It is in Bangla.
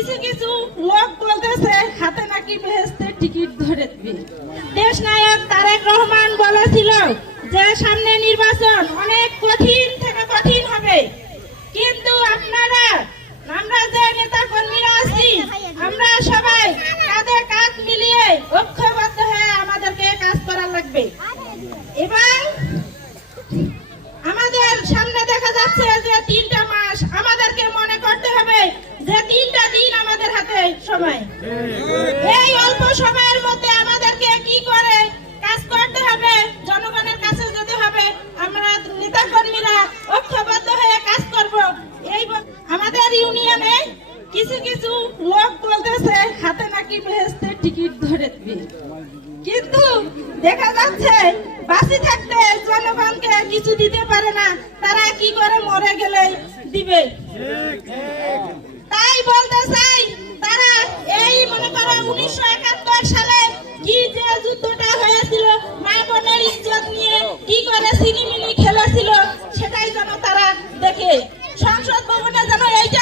কিছু কিছু লোক বলতেছে হাতে নাকি বেহেশতের টিকিট ধরে দিবে। দেশ নায়ক তারেক রহমান বলেছিল যে সামনে নির্বাচন অনেক কঠিন থেকে কঠিন হবে, কিন্তু আমরা যে নেতা কর্মীরা আছি আমরা সবাই কাঁধে কাঁধ মিলিয়ে ঐক্যবদ্ধ হয়ে আমাদেরকে কাজ করা লাগবে। এবং আমাদের সামনে দেখা যাচ্ছে যে 3টা মাস আমাদেরকে মনে করতে হবে যে 3টা দিন আমাদের হাতে সময়। এই অল্প সময়ের মধ্যে আমাদেরকে কি করে কাজ করতে হবে, জনগণের কাছে যেতে হবে। আমরা নেতা কর্মীরা ঐক্যবদ্ধ হয়ে কাজ করব। এই আমাদের ইউনিয়নে কিছু কিছু লোক বলতেছে হাতে নাকি বেহেশতের টিকিট ধরে দিবে, কিন্তু দেখা যাচ্ছে বাঁচি থাকতে জনগণকে কিছু দিতে পারে না, তারা কি করে মরে গেলে দিবে। তাই বলতে চাই, তারা এই মনে করো 1971 সালে কি যে যুদ্ধটা হয়েছিল, মা বোনের ইজ্জত নিয়ে কি করে সিনেমিনি খেলেছিল, সেটাই যেন তারা দেখে। সংসদ ভবনে যেন এইটা